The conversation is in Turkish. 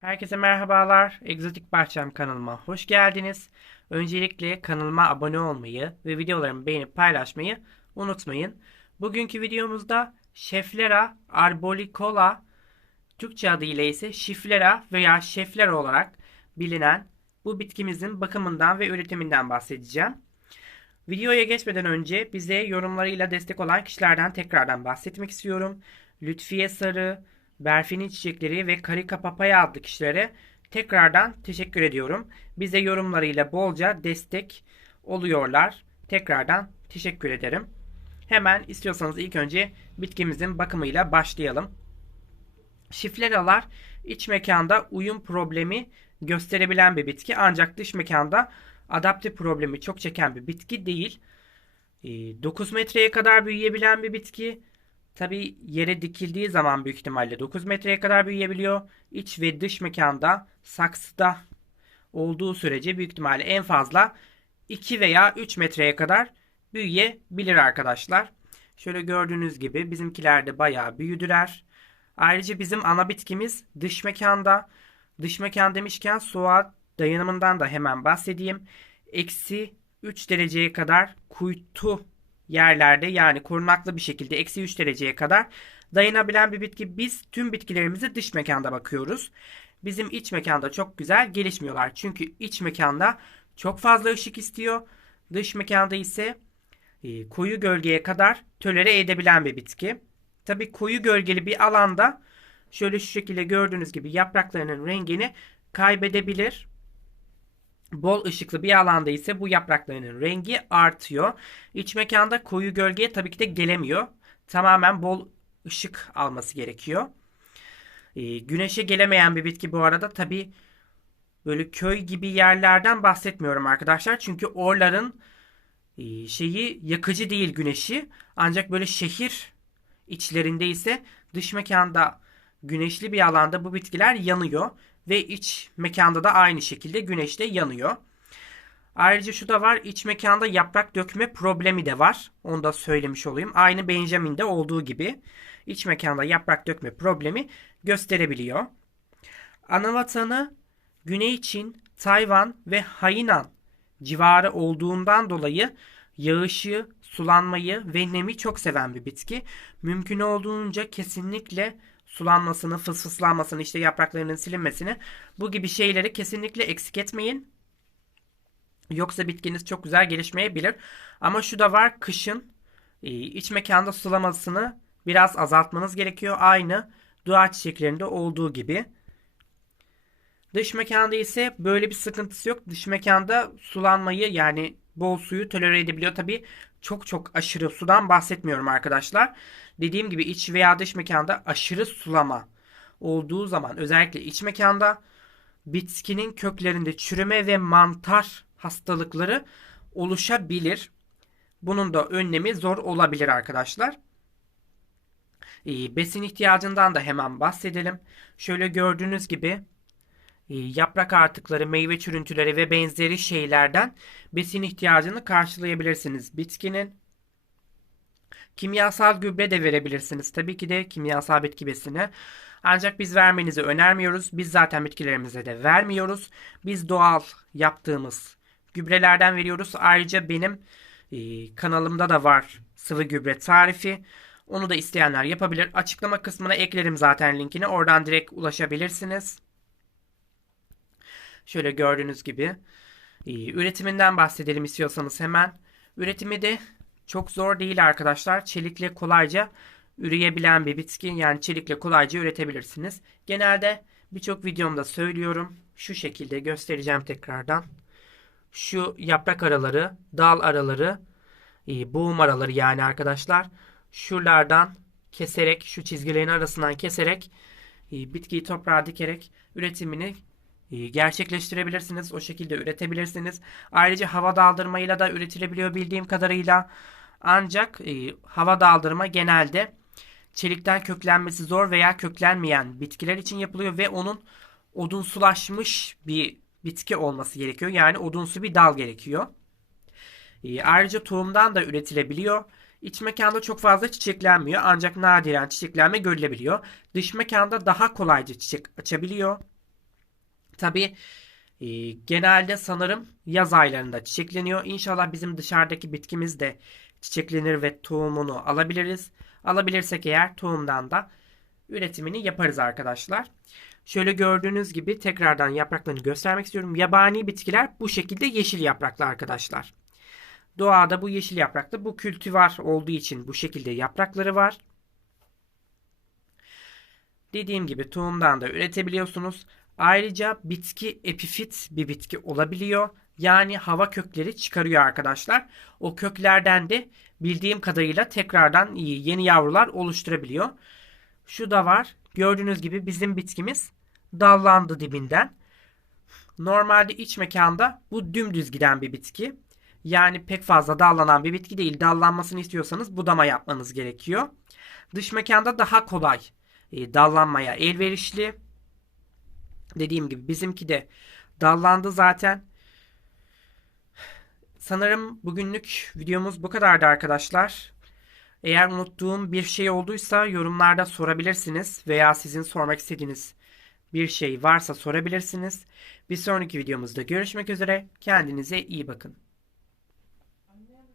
Herkese merhabalar. Egzotik Bahçem kanalıma hoş geldiniz. Öncelikle kanalıma abone olmayı ve videolarımı beğenip paylaşmayı unutmayın. Bugünkü videomuzda Şeflera arboricola Türkçe adıyla ise Şiflera veya Şeflera olarak bilinen bu bitkimizin bakımından ve üretiminden bahsedeceğim. Videoya geçmeden önce bize yorumlarıyla destek olan kişilerden tekrardan bahsetmek istiyorum. Lütfiye Sarı, Berfin'in Çiçekleri ve Karika Papaya adlı kişilere tekrardan teşekkür ediyorum. Bize yorumlarıyla bolca destek oluyorlar. Tekrardan teşekkür ederim. Hemen istiyorsanız ilk önce bitkimizin bakımıyla başlayalım. Şifleralar iç mekanda uyum problemi gösterebilen bir bitki ancak dış mekanda adapte problemi çok çeken bir bitki değil. 9 metreye kadar büyüyebilen bir bitki. Tabi yere dikildiği zaman büyük ihtimalle 9 metreye kadar büyüyebiliyor. İç ve dış mekanda saksıda olduğu sürece büyük ihtimalle en fazla 2 veya 3 metreye kadar büyüyebilir arkadaşlar. Şöyle gördüğünüz gibi bizimkiler de bayağı büyüdüler. Ayrıca bizim ana bitkimiz dış mekanda. Dış mekan demişken soğuğa dayanımından da hemen bahsedeyim. Eksi 3 dereceye kadar kuytu yerlerde yani korunaklı bir şekilde eksi 3 dereceye kadar dayanabilen bir bitki. Biz tüm bitkilerimizi dış mekanda bakıyoruz. Bizim iç mekanda çok güzel gelişmiyorlar. Çünkü iç mekanda çok fazla ışık istiyor. Dış mekanda ise e, koyu gölgeye kadar tölere edebilen bir bitki. Tabi koyu gölgeli bir alanda şöyle şu şekilde gördüğünüz gibi yapraklarının rengini kaybedebilir. Bol ışıklı bir alanda ise bu yapraklarının rengi artıyor. İç mekanda koyu gölgeye tabii ki de gelemiyor. Tamamen bol ışık alması gerekiyor. Ee, güneşe gelemeyen bir bitki bu arada tabii böyle köy gibi yerlerden bahsetmiyorum arkadaşlar. Çünkü orların e, şeyi yakıcı değil güneşi. Ancak böyle şehir içlerinde ise dış mekanda güneşli bir alanda bu bitkiler yanıyor ve iç mekanda da aynı şekilde güneşte yanıyor. Ayrıca şu da var iç mekanda yaprak dökme problemi de var. Onu da söylemiş olayım. Aynı Benjamin'de olduğu gibi iç mekanda yaprak dökme problemi gösterebiliyor. Ana vatanı Güney Çin, Tayvan ve Hainan civarı olduğundan dolayı yağışı, sulanmayı ve nemi çok seven bir bitki. Mümkün olduğunca kesinlikle sulanmasını, fısfıslanmasını, işte yapraklarının silinmesini bu gibi şeyleri kesinlikle eksik etmeyin. Yoksa bitkiniz çok güzel gelişmeyebilir. Ama şu da var kışın e, iç mekanda sulamasını biraz azaltmanız gerekiyor. Aynı dua çiçeklerinde olduğu gibi. Dış mekanda ise böyle bir sıkıntısı yok. Dış mekanda sulanmayı yani bol suyu tolere edebiliyor. Tabi çok çok aşırı sudan bahsetmiyorum arkadaşlar. Dediğim gibi iç veya dış mekanda aşırı sulama olduğu zaman özellikle iç mekanda bitkinin köklerinde çürüme ve mantar hastalıkları oluşabilir. Bunun da önlemi zor olabilir arkadaşlar. besin ihtiyacından da hemen bahsedelim. Şöyle gördüğünüz gibi yaprak artıkları, meyve çürüntüleri ve benzeri şeylerden besin ihtiyacını karşılayabilirsiniz bitkinin. Kimyasal gübre de verebilirsiniz. Tabii ki de kimyasal bitki besini. Ancak biz vermenizi önermiyoruz. Biz zaten bitkilerimize de vermiyoruz. Biz doğal yaptığımız gübrelerden veriyoruz. Ayrıca benim e, kanalımda da var sıvı gübre tarifi. Onu da isteyenler yapabilir. Açıklama kısmına eklerim zaten linkini. Oradan direkt ulaşabilirsiniz. Şöyle gördüğünüz gibi. E, üretiminden bahsedelim istiyorsanız hemen. Üretimi de çok zor değil arkadaşlar. Çelikle kolayca üreyebilen bir bitki. Yani çelikle kolayca üretebilirsiniz. Genelde birçok videomda söylüyorum. Şu şekilde göstereceğim tekrardan. Şu yaprak araları, dal araları, e, boğum araları yani arkadaşlar. Şuralardan keserek, şu çizgilerin arasından keserek e, bitkiyi toprağa dikerek üretimini gerçekleştirebilirsiniz. O şekilde üretebilirsiniz. Ayrıca hava daldırmayla da üretilebiliyor bildiğim kadarıyla. Ancak e, hava daldırma genelde çelikten köklenmesi zor veya köklenmeyen bitkiler için yapılıyor ve onun odunsulaşmış bir bitki olması gerekiyor. Yani odunsu bir dal gerekiyor. E, ayrıca tohumdan da üretilebiliyor. İç mekanda çok fazla çiçeklenmiyor ancak nadiren çiçeklenme görülebiliyor. Dış mekanda daha kolayca çiçek açabiliyor. Tabii e, genelde sanırım yaz aylarında çiçekleniyor. İnşallah bizim dışarıdaki bitkimiz de çiçeklenir ve tohumunu alabiliriz. Alabilirsek eğer tohumdan da üretimini yaparız arkadaşlar. Şöyle gördüğünüz gibi tekrardan yapraklarını göstermek istiyorum. Yabani bitkiler bu şekilde yeşil yapraklı arkadaşlar. Doğada bu yeşil yapraklı. Bu kültivar olduğu için bu şekilde yaprakları var. Dediğim gibi tohumdan da üretebiliyorsunuz. Ayrıca bitki epifit bir bitki olabiliyor. Yani hava kökleri çıkarıyor arkadaşlar. O köklerden de bildiğim kadarıyla tekrardan yeni yavrular oluşturabiliyor. Şu da var. Gördüğünüz gibi bizim bitkimiz dallandı dibinden. Normalde iç mekanda bu dümdüz giden bir bitki. Yani pek fazla dallanan bir bitki değil. Dallanmasını istiyorsanız budama yapmanız gerekiyor. Dış mekanda daha kolay e, dallanmaya elverişli. Dediğim gibi bizimki de dallandı zaten. Sanırım bugünlük videomuz bu kadardı arkadaşlar. Eğer unuttuğum bir şey olduysa yorumlarda sorabilirsiniz veya sizin sormak istediğiniz bir şey varsa sorabilirsiniz. Bir sonraki videomuzda görüşmek üzere. Kendinize iyi bakın.